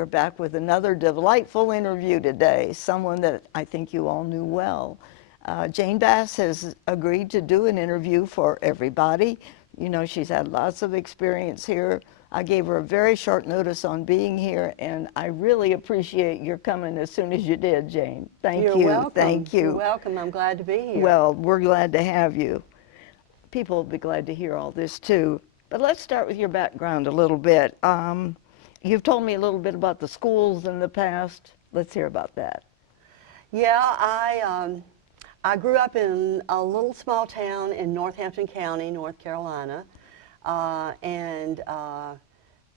we're back with another delightful interview today, someone that I think you all knew well. Jane Bass has agreed to do an interview for everybody. You know, she's had lots of experience here. I gave her a very short notice on being here, and I really appreciate your coming as soon as you did, Jane. Thank you. You're welcome. Thank you. You're welcome. I'm glad to be here. Well, we're glad to have you. People will be glad to hear all this, too. But let's start with your background a little bit. You've told me a little bit about the schools in the past. Let's hear about that. Yeah, I grew up in a little small town in Northampton County, North Carolina, and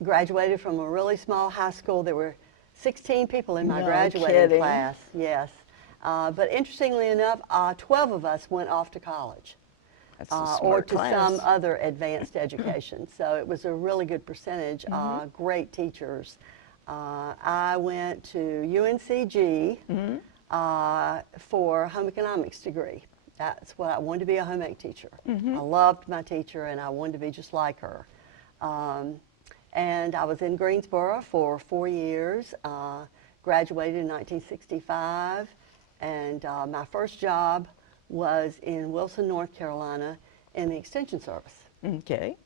graduated from a really small high school. There were 16 people in my graduating class, yes. But interestingly enough, 12 of us went off to college. Or to some other advanced education. So it was a really good percentage, great teachers. I went to UNCG for a home economics degree. That's what I wanted to be, a home ec teacher. I loved my teacher and I wanted to be just like her. And I was in Greensboro for 4 years, graduated in 1965, and my first job was in Wilson, North Carolina, in the Extension Service. Okay.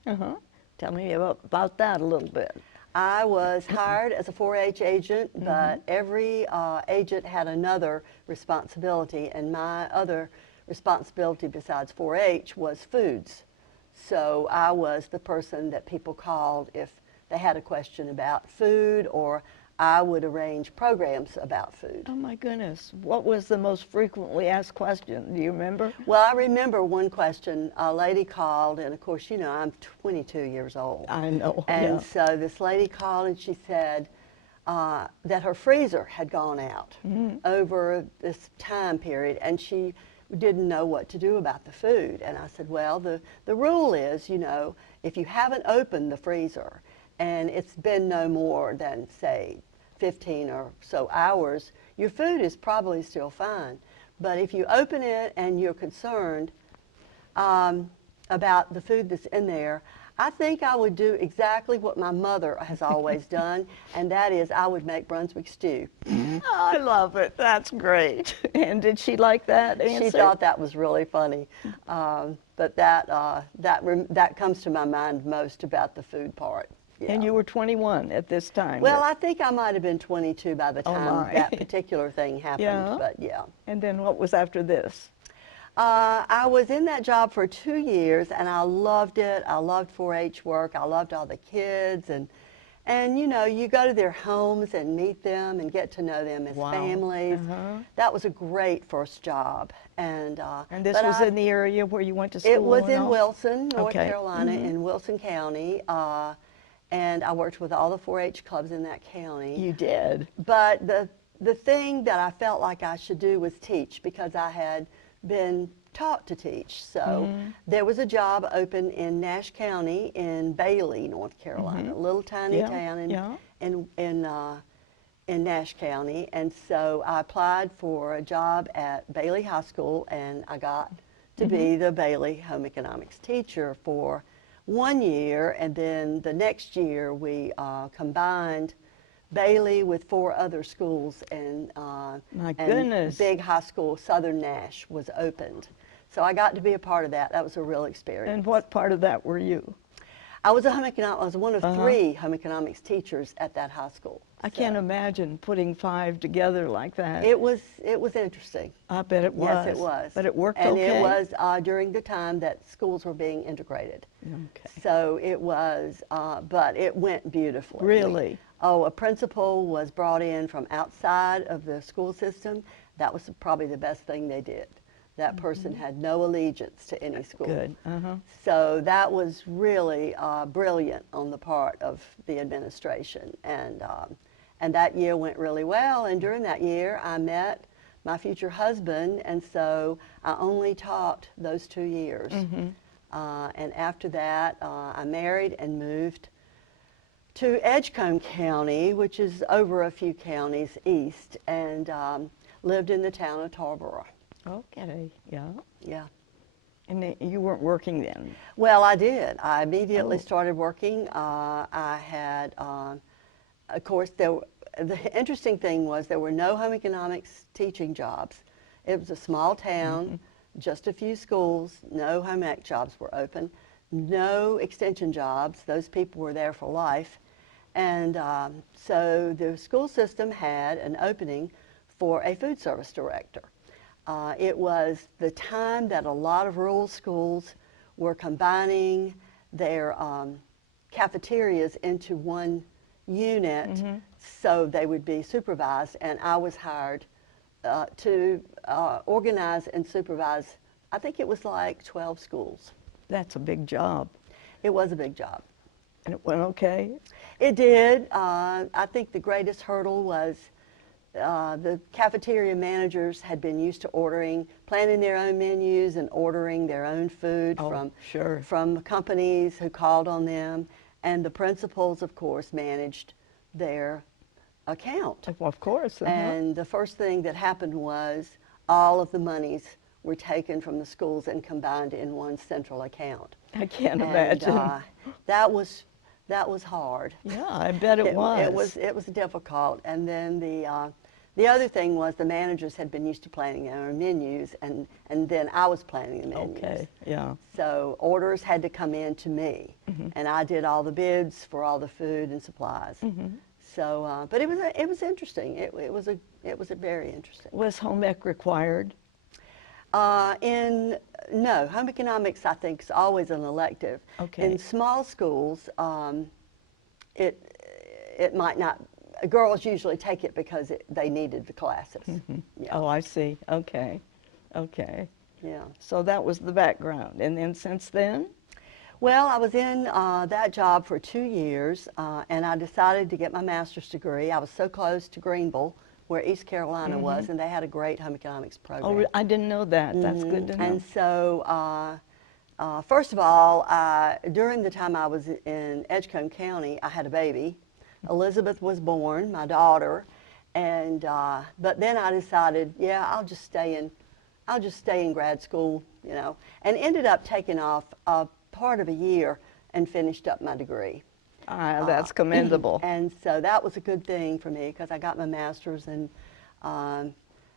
Tell me about that a little bit. I was hired as a 4-H agent, but every agent had another responsibility, and my other responsibility besides 4-H was foods. So I was the person that people called if they had a question about food, or I would arrange programs about food. Oh my goodness. What was the most frequently asked question? Do you remember? Well, I remember one question. A lady called, and of course, you know, I'm 22 years old. I know. And so this lady called and she said that her freezer had gone out over this time period, and she didn't know what to do about the food. And I said, well, the rule is, you know, if you haven't opened the freezer and it's been no more than, say, 15 or so hours, your food is probably still fine. But if you open it and you're concerned about the food that's in there, I think I would do exactly what my mother has always done, and that is I would make Brunswick stew. Oh, I love it. That's great. And did she like that answer? She thought that was really funny. But that comes to my mind most about the food part. Yeah. And you were 21 at this time. Well, I think I might have been 22 by the time that particular thing happened, but yeah. And then what was after this? I was in that job for 2 years, and I loved it. I loved 4-H work. I loved all the kids, and you know, you go to their homes and meet them and get to know them as families. That was a great first job. And this was in the area where you went to school? It was in Wilson, North Carolina, in Wilson County. And I worked with all the 4-H clubs in that county. You did. But the thing that I felt like I should do was teach, because I had been taught to teach. So there was a job open in Nash County in Bailey, North Carolina, a little tiny town in Nash County. And so I applied for a job at Bailey High School, and I got to be the Bailey home economics teacher for 1 year, and then the next year we combined Bailey with 4 other schools, and my goodness, big high school, Southern Nash, was opened. So I got to be a part of that. That was a real experience. And what part of that were you? I was one of 3 home economics teachers at that high school. I can't imagine putting 5 together like that. It was interesting. I bet it was. Yes, it was. But it worked and okay? And it was during the time that schools were being integrated. Okay. So it was, but it went beautifully. Really? A principal was brought in from outside of the school system. That was probably the best thing they did. That person had no allegiance to any school. Good. So that was really brilliant on the part of the administration. And that year went really well. And during that year, I met my future husband. And so I only taught those 2 years. And after that, I married and moved to Edgecombe County, which is over a few counties east, and lived in the town of Tarboro. Okay, yeah. Yeah. And you weren't working then? Well, I did. I immediately started working. I had, of course, the interesting thing was there were no home economics teaching jobs. It was a small town, just a few schools, no home ec jobs were open, no extension jobs. Those people were there for life. And so the school system had an opening for a food service director. It was the time that a lot of rural schools were combining their cafeterias into one unit so they would be supervised, and I was hired to organize and supervise, I think it was like 12 schools. That's a big job. It was a big job. And it went okay? It did. I think the greatest hurdle was the cafeteria managers had been used to planning their own menus and ordering their own food from companies who called on them. And the principals, of course, managed their account. Well, of course. And the first thing that happened was all of the monies were taken from the schools and combined in one central account. I can't imagine. That was hard. Yeah, I bet it was. It was difficult. And then the other thing was the managers had been used to planning their own menus, and then I was planning the menus. Okay, yeah. So orders had to come in to me, and I did all the bids for all the food and supplies. So, but it was interesting. It was a very interesting. Was home ec required? No, home economics I think is always an elective. Okay. In small schools, it might not. Girls usually take it because they needed the classes. Yeah. Oh, I see. Okay. Okay. Yeah. So that was the background. And then since then? Well, I was in that job for 2 years, and I decided to get my master's degree. I was so close to Greenville, where East Carolina was, and they had a great home economics program. Oh, I didn't know that. That's good to know. And so, first of all, during the time I was in Edgecombe County, I had a baby. Elizabeth was born, my daughter, and but then I decided, yeah, I'll just stay in grad school, you know, and ended up taking off a part of a year and finished up my degree. That's commendable. And so that was a good thing for me because I got my master's in and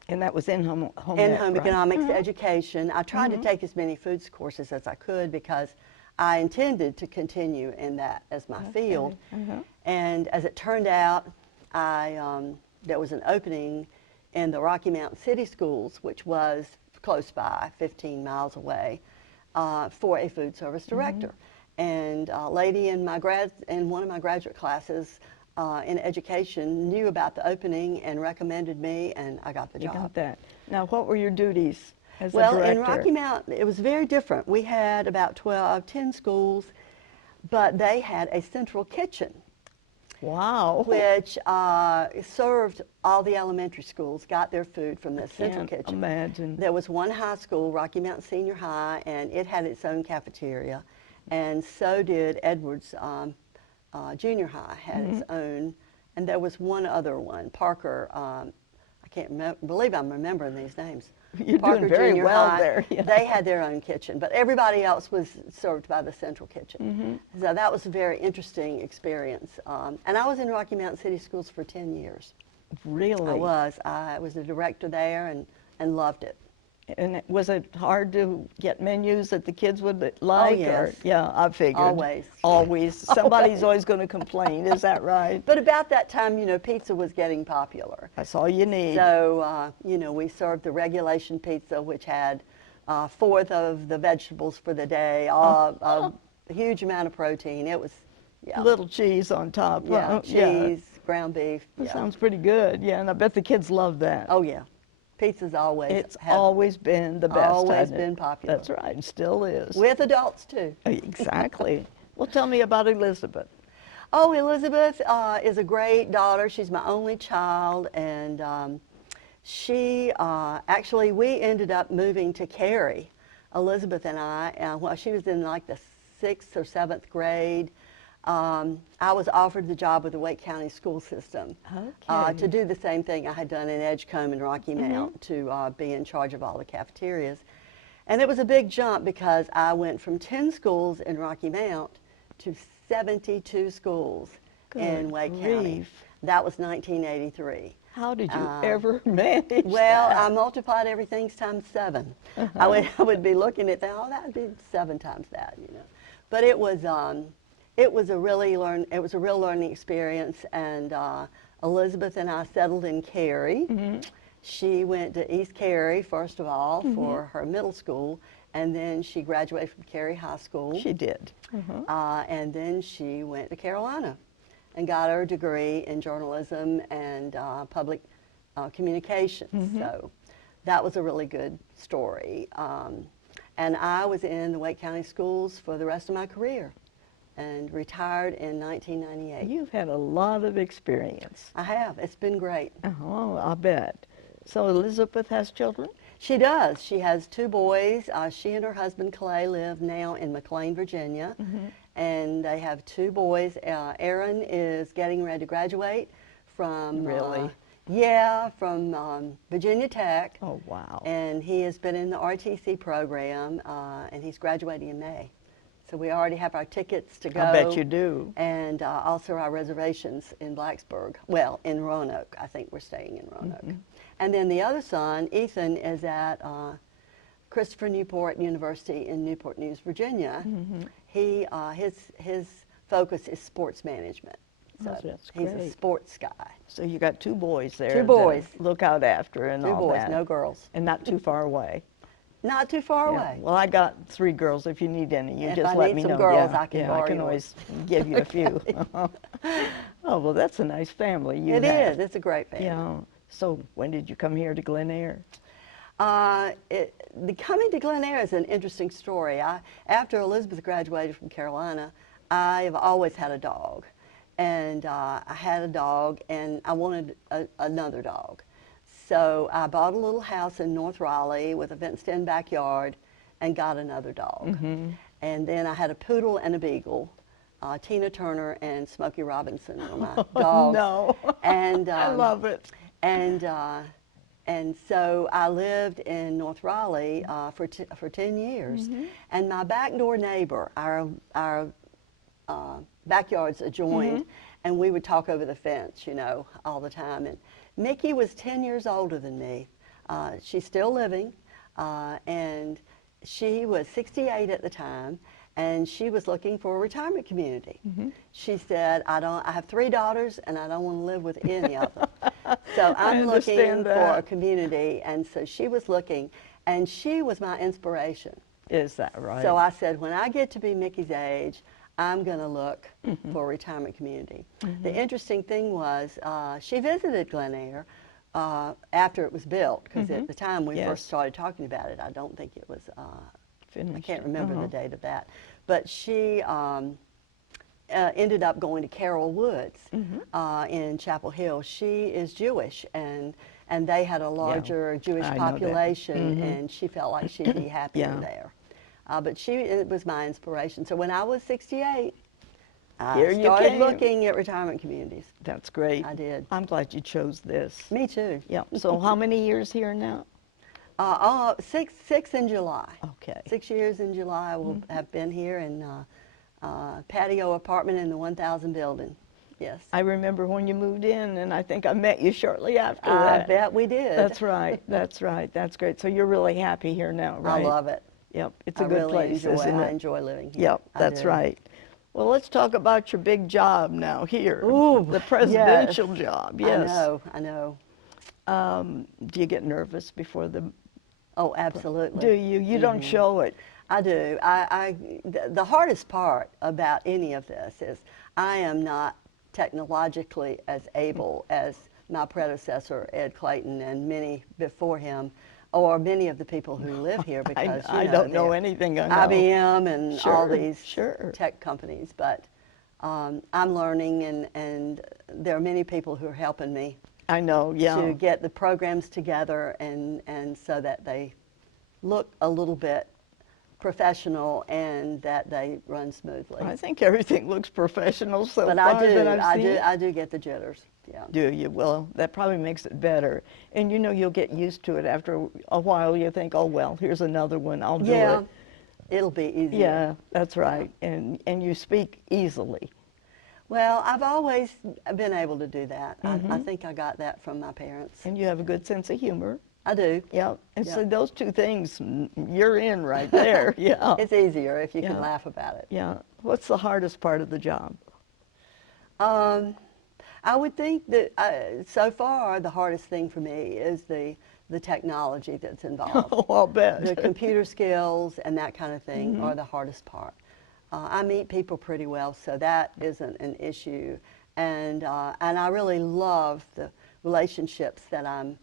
that was in home economics education. I tried to take as many foods courses as I could because I intended to continue in that as my field. And as it turned out, there was an opening in the Rocky Mountain City Schools, which was close by, 15 miles away, for a food service director. And a lady in one of my graduate classes in education knew about the opening and recommended me, and I got the job. You got that. Now, what were your duties as a Well, director? in Rocky Mountain, it was very different. We had about 10 schools, but they had a central kitchen. Wow. Which served all the elementary schools, got their food from the central kitchen. Can't imagine. There was one high school, Rocky Mountain Senior High, and it had its own cafeteria. And so did Edwards Junior High had its own. And there was one other one, Parker. I can't believe I'm remembering these names. You're Parker doing very Junior well High, there. Yeah. They had their own kitchen, but everybody else was served by the central kitchen. So that was a very interesting experience. And I was in Rocky Mountain City Schools for 10 years. Really? I was. I was a director there and loved it. And was it hard to get menus that the kids would like? yes. Or, yeah, I figured. Always. Always. Somebody's always going to complain. Is that right? But about that time, you know, pizza was getting popular. That's all you need. So, you know, we served the regulation pizza, which had a fourth of the vegetables for the day, a huge amount of protein. It was, yeah. Little cheese on top. Yeah, cheese, ground beef. That Yeah. sounds pretty good. Yeah, and I bet the kids love that. Oh, yeah. Pizza's always It's always been the best. always hasn't it? been popular. That's right, and still is. with adults, too. Exactly. Well, tell me about Elizabeth. Oh, Elizabeth is a great daughter. She's my only child, and she actually, we ended up moving to Cary, Elizabeth and I. While she was in like the 6th or 7th grade, I was offered the job with the Wake County school system to do the same thing I had done in Edgecombe and Rocky Mount, to be in charge of all the cafeterias. And it was a big jump because I went from 10 schools in Rocky Mount to 72 schools in Wake County. That was 1983. How did you ever manage Well, that? I multiplied everything times 7. I would be looking at that. Oh, that would be 7 times that, you know. But it was a it was a real learning experience. And Elizabeth and I settled in Cary. She went to East Cary first of all for her middle school, and then she graduated from Cary High School. She did. And then she went to Carolina and got her degree in journalism and public communications. So that was a really good story. And I was in the Wake County schools for the rest of my career and retired in 1998. You've had a lot of experience. I have. It's been great. Oh, I bet. So Elizabeth has children? She does. She has 2 boys. She and her husband Clay live now in McLean, Virginia. And they have 2 boys. Aaron is getting ready to graduate from Really? From Virginia Tech. Oh, wow. And he has been in the RTC program, and he's graduating in May. So we already have our tickets to go. I bet you do. And also our reservations in Blacksburg. Well, in Roanoke. I think we're staying in Roanoke. And then the other son, Ethan, is at Christopher Newport University in Newport News, Virginia. He his focus is sports management. So that's he's a great. sports guy. So you got 2 boys there. 2 boys. To look out after and 2 all boys, that. no girls. And not too far away. Not too far Yeah. away. Well, I got 3 girls. If you need any, you If just I let need me some know. girls, yeah, I can yeah, borrow I can yours. always give you a few. Oh, well, that's a nice family you It have. is. It's a great family. Yeah. So when did you come here to Glen Eyre? The coming to Glen Eyre is an interesting story. After Elizabeth graduated from Carolina, I have always had a dog. And I had a dog, and I wanted another dog. So I bought a little house in North Raleigh with a fenced-in backyard and got another dog. And then I had a poodle and a beagle. Tina Turner and Smokey Robinson were my dogs. No. And I love it. And so I lived in North Raleigh for 10 years. And my back door neighbor, our backyards adjoined, and we would talk over the fence, you know, all the time. And Mickey was 10 years older than me. She's still living, and she was 68 at the time, and she was looking for a retirement community. She said, I have 3 daughters, and I don't want to live with any of them. So I'm looking for a community, and so she was looking, and she was my inspiration. Is that right? So I said, when I get to be Mickey's age, I'm going to look for a retirement community. The interesting thing was she visited Glen Eyre after it was built, because at the time we first started talking about it, I don't think it was, I can't remember the date of that, but she ended up going to Carol Woods in Chapel Hill. She is Jewish, and they had a larger Jewish I know that. population, and she felt like she'd be happier there. But it was my inspiration. So when I was 68, I started looking at retirement communities. That's great. I did. I'm glad you chose this. Me too. Yeah. So how many years here now? 6 in July. Okay. 6 years in July I will have been here in patio apartment in the 1000 building. Yes. I remember when you moved in, and I think I met you shortly after I that. bet we did. That's right. That's right. That's great. So you're really happy here now, right? I love it. Yep. It's a good place, isn't I it? enjoy living here. Yep. I That's do. right. Well, let's talk about your big job now here. Ooh, the presidential job. Yes. I know. Do you get nervous before the? Oh, absolutely. Do you? You don't show it. I do. The hardest part about any of this is I am not technologically as able as my predecessor, Ed Clayton, and many before him, or many of the people who live here, because I don't know anything on IBM and all these Sure. tech companies. But I'm learning, and there are many people who are helping me I know, yeah. to get the programs together, and so that they look a little bit professional and that they run smoothly. I think everything looks professional so But far that I've seen. I do get the jitters. Yeah. Do you? Well, that probably makes it better. And you know, you'll get used to it after a while. You think, oh, well, here's another one. I'll do it. It'll be easier. Yeah, that's right. And you speak easily. Well, I've always been able to do that. I Mm-hmm. think I got that from my parents. And you have a good sense of humor. I do. Yeah. And so Yep. those two things, you're in right there. Yeah. It's easier if you Yeah. can laugh about it. Yeah. What's the hardest part of the job? Um, I would think that so far the hardest thing for me is the technology that's involved. Oh, I'll bet. The computer skills and that kind of thing Mm-hmm. are the hardest part. I meet people pretty well, so that isn't an issue. And I really love the relationships that I'm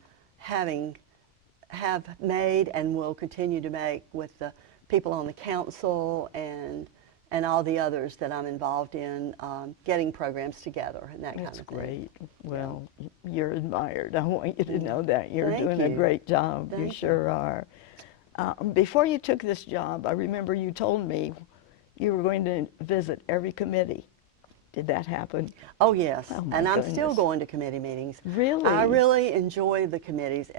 have made and will continue to make with the people on the council and all the others that I'm involved in, getting programs together and that kind That's of thing. great. Well, you're admired. I want you to know that. You're Thank doing a you. great job. You Thank you. sure are. Before you took this job, I remember you told me you were going to visit every committee. Did that happen? Oh, yes. Oh, my And I'm still goodness. going to committee meetings. Really? I really enjoy the committees.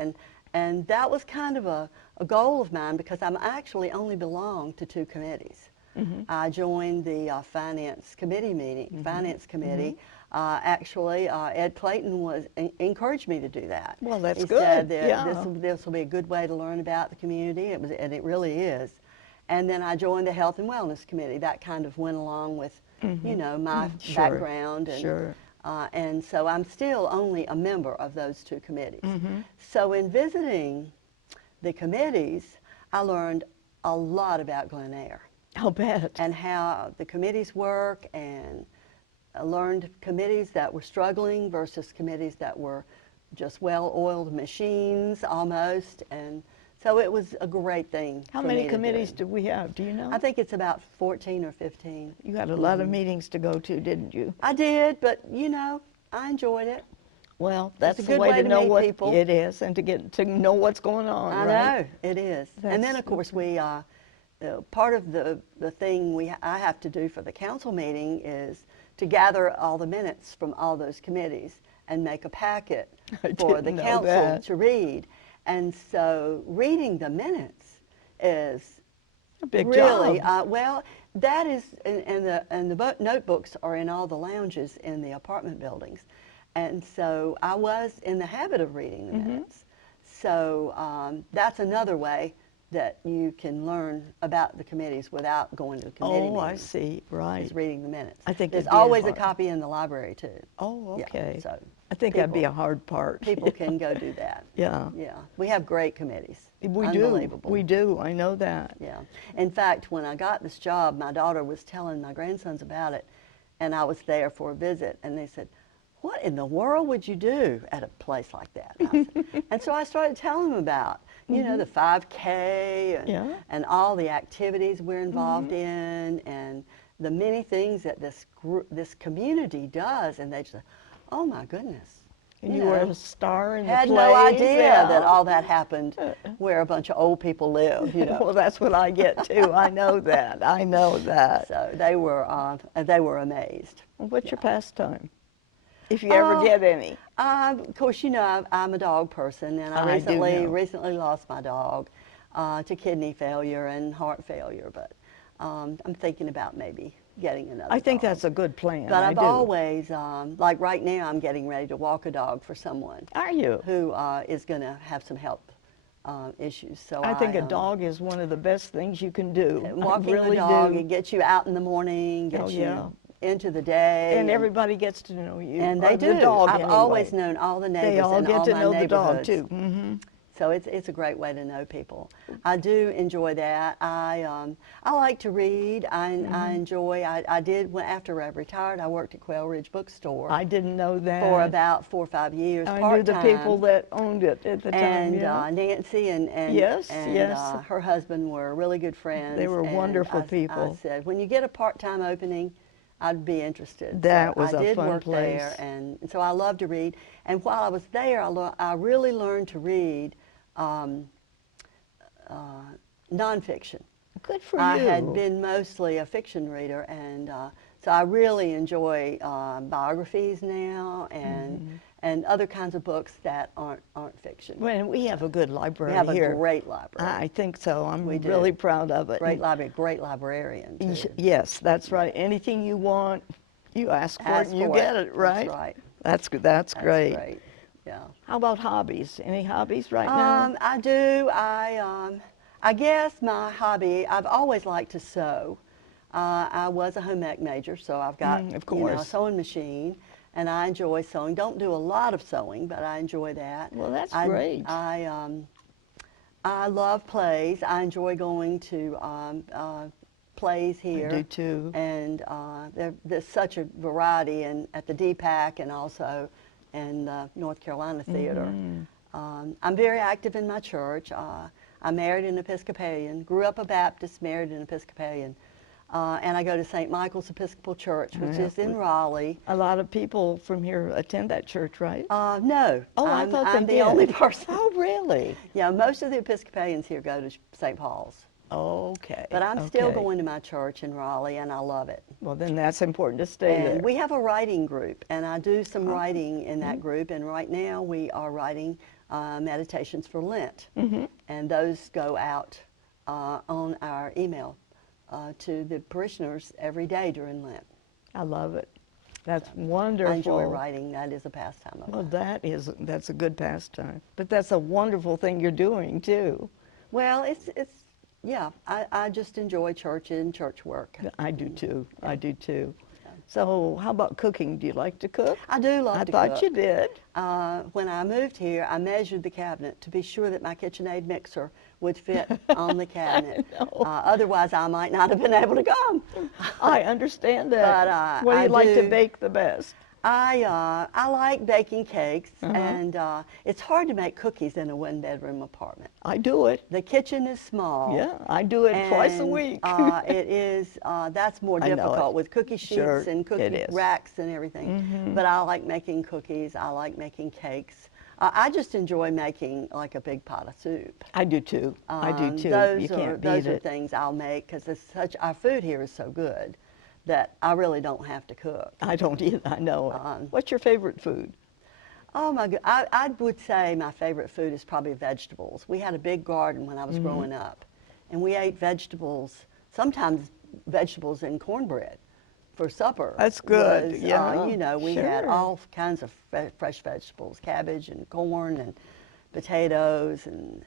And that was kind of a goal of mine because I'm actually only belong to 2 committees. Mm-hmm. I joined the finance committee meeting, finance committee. Actually, Ed Clayton encouraged me to do that. Well, that's he good, said that yeah. this will be a good way to learn about the community, and it really is. And then I joined the health and wellness committee. That kind of went along with, you know, my Sure, background. And, sure. and so I'm still only a member of those 2 committees. Mm-hmm. So in visiting the committees, I learned a lot about Glen Eyre I'll bet. and how the committees work, and I learned committees that were struggling versus committees that were just well-oiled machines almost. And so it was a great thing. How for many me to committees do. do we have? Do you know? I think it's about 14 or 15. You had a lot of meetings to go to, didn't you? I did, but you know, I enjoyed it. Well, that's a the good way way to to know meet what people. it is and to get to know what's going on, I right? know, it is. That's And then, of course, we part of the thing I have to do for the council meeting is to gather all the minutes from all those committees and make a packet I for the didn't know council that. to read. And so reading the minutes is A big really, job. well, that is, and the notebooks are in all the lounges in the apartment buildings. And so I was in the habit of reading the Mm-hmm. minutes. So that's another way that you can learn about the committees without going to the committee Oh, I meetings, see. Right. is reading the minutes. I think there's it'd be always hard. a copy in the library too. Oh, Yeah, okay. so I think that'd be a people- hard part. People can go do that. Yeah. Yeah, we have great committees. We do. Unbelievable. We do. I know that. Yeah. In fact, when I got this job, my daughter was telling my grandsons about it, and I was there for a visit, and they said, "What in the world would you do at a place like that?" And, I said, and so I started telling them about, you know, the 5K and, Yeah. and all the activities we're involved in, and the many things that this community does, and they just, oh my goodness. And you were know. a star in the Had plays. no idea yeah. that all that happened where a bunch of old people live, you know. Well, that's what I get too. I know that. I know that. So they were amazed. Well, what's your pastime? If you ever get any. Of course, you know, I'm a dog person, and I I do know. recently lost my dog to kidney failure and heart failure, but I'm thinking about maybe getting another I think dog. that's a good plan. But I I've do. always, like right now, I'm getting ready to walk a dog for someone Are you? who is going to have some health issues. So I think a dog is one of the best things you can do. walking I really a dog, do. it gets you out in the morning, gets Oh, yeah. you into the day, And everybody gets to know you. and or they do. The dog I've anyway. always known all the neighbors They all in get all to my know the dog neighborhoods. too. Mm-hmm. So it's a great way to know people. I do enjoy that. I like to read. I enjoy. I did after I retired. I worked at Quail Ridge Bookstore I didn't know that. for about 4 or 5 years. I knew part-time. the people that owned it at the time. And yeah. Nancy and Yes, and yes. her husband were really good friends. They were and wonderful I people. I said, when you get a part-time opening, I'd be interested. That So was I a did fun work there, place. and so I love to read. And while I was there, I really learned to read nonfiction. Good for I you. had been mostly a fiction reader, and so I really enjoy biographies now and other kinds of books that aren't fiction. Well, we have a good library We have here. a great library. I think so. I'm We do. really proud of it. Great library, great librarian too. Yes, that's right. Anything you want, You ask for it Ask and you for get it, right? That's right. That's good. That's That's great. great. Yeah. How about hobbies? Any hobbies right now? I do. I guess my hobby, I've always liked to sew. I was a home ec major, so I've got, Of a course. sewing machine, and I enjoy sewing. Don't do a lot of sewing, but I enjoy that. Well, that's I, great. I love plays. I enjoy going to plays here. I do too. And there's such a variety at the DPAC and also in the North Carolina Theater. I'm very active in my church. I married an Episcopalian, grew up a Baptist, married an Episcopalian. And I go to St. Michael's Episcopal Church, which Yeah. is in Raleigh. A lot of people from here attend that church, right? No, Oh, I I'm, thought I'm they the did. only person. Oh, really? Yeah, most of the Episcopalians here go to St. Paul's. Okay. But I'm still okay. going to my church in Raleigh, and I love it. Well, then that's important to stay And there. we have a writing group, and I do some writing in that group. And right now we are writing meditations for Lent, and those go out on our email to the parishioners every day during Lent. I love it. That's wonderful. I enjoy writing. That is a pastime of Well, mine. that's a good pastime. But that's a wonderful thing you're doing too. Well, yeah, I just enjoy church and church work. I do too. I do too. So, how about cooking? Do you like to cook? I do love I to thought cook. you did. When I moved here, I measured the cabinet to be sure that my KitchenAid mixer would fit on the cabinet. Otherwise, I might not have been able to come. I understand that. But, what do you I like to do- bake the best? I like baking cakes, and it's hard to make cookies in a one-bedroom apartment. I do it. The kitchen is small. Yeah, I do it twice a and, week. It is, that's more I know difficult it. with cookie sheets Sure, and it cookie is. racks and everything. But I like making cookies. I like making cakes. I just enjoy making like a big pot of soup. I do too. I do too. Those You can't those beat are it. things I'll make because our food here is so good that I really don't have to cook. I don't either. I know it. What's your favorite food? Oh my God, I would say my favorite food is probably vegetables. We had a big garden when I was growing up, and we ate vegetables, sometimes vegetables and cornbread for supper. That's good, Was, yeah, we had sure. all kinds of fresh vegetables, cabbage and corn and potatoes and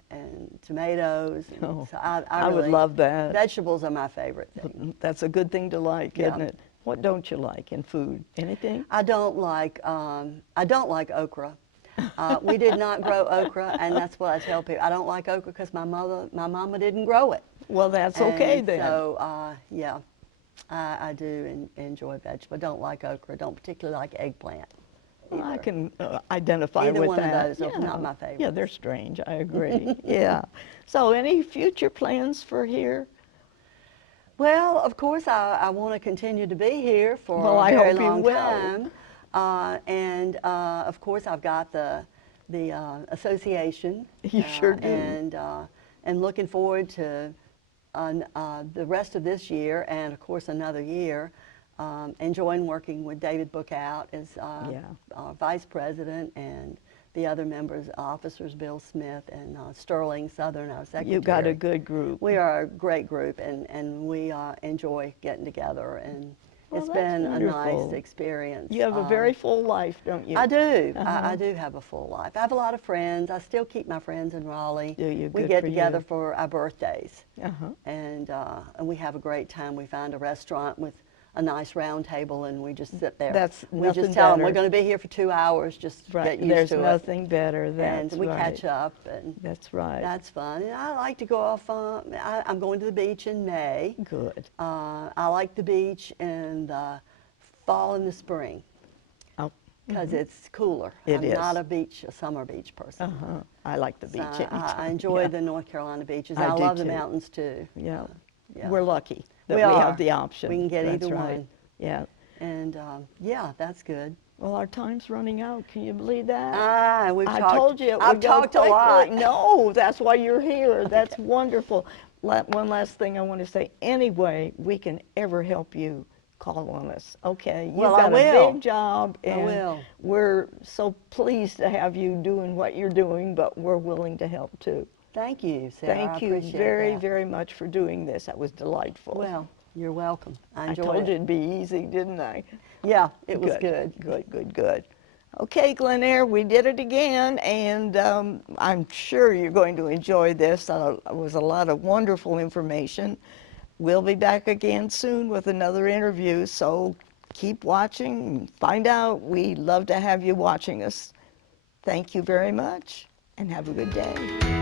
tomatoes. And Oh, so I would really- love that. Vegetables are my favorite thing. That's a good thing to like, Yeah. isn't it? What don't you like in food? Anything? I don't like okra. We did not grow okra, and that's what I tell people. I don't like okra because my mama didn't grow it. Well, that's okay And then. So yeah, I do enjoy vegetable. I don't like okra. Don't particularly like eggplant. Well, I either. can identify Either with one of that. those are not my favorites. Yeah, they're strange. I agree. Yeah. So, any future plans for here? Well, of course, I want to continue to be here for Well, a I very hope you long will. time. And of course, I've got the association. You sure do. And looking forward to the rest of this year and, of course, another year. Enjoying working with David Bookout as our vice president and the other members, officers, Bill Smith and Sterling Southern, our secretary. You've got a good group. We are a great group, and we enjoy getting together, and Well, it's that's been a nice wonderful. experience. You have a very full life, don't you? I do. Uh-huh. I do have a full life. I have a lot of friends. I still keep my friends in Raleigh. Do you? We Good get for together you. for our birthdays, Uh-huh. and we have a great time. We find a restaurant with a nice round table, and we just sit there. That's we nothing just tell them better. we're going to be here for 2 hours. Just Right. get used There's to it. nothing better. That's And we right. catch up, and That's right. that's fun. And I like to go off. I'm going to the beach in May. Good. I like the beach in the fall and the spring Oh, because it's cooler. It I'm is. not a summer beach person. uh-huh. I like the beach. So I anytime. enjoy Yeah. the North Carolina beaches. I I do love the too. mountains too. Yeah. Yeah. We're lucky that We we are. have the option. We can get That's either right. one. Yeah. And yeah, that's good. Well, our time's running out. Can you believe that? We've I talked, told you it I've would go talked a lot. quickly. No, that's why you're here. That's wonderful. One last thing I want to say. Any way we can ever help you, call on us. Okay? You've Well, I got will. a big job, I and will. we're so pleased to have you doing what you're doing, but we're willing to help too. Thank you, Sarah. I Thank you appreciate very, that. very much for doing this. That was delightful. Well, You're welcome. I I enjoyed told you it. it'd be easy, didn't I? Yeah, it was good. Good, good, good. Okay, Glen Eyre, we did it again, and I'm sure you're going to enjoy this. It was a lot of wonderful information. We'll be back again soon with another interview, so keep watching and find out. We love to have you watching us. Thank you very much, and have a good day.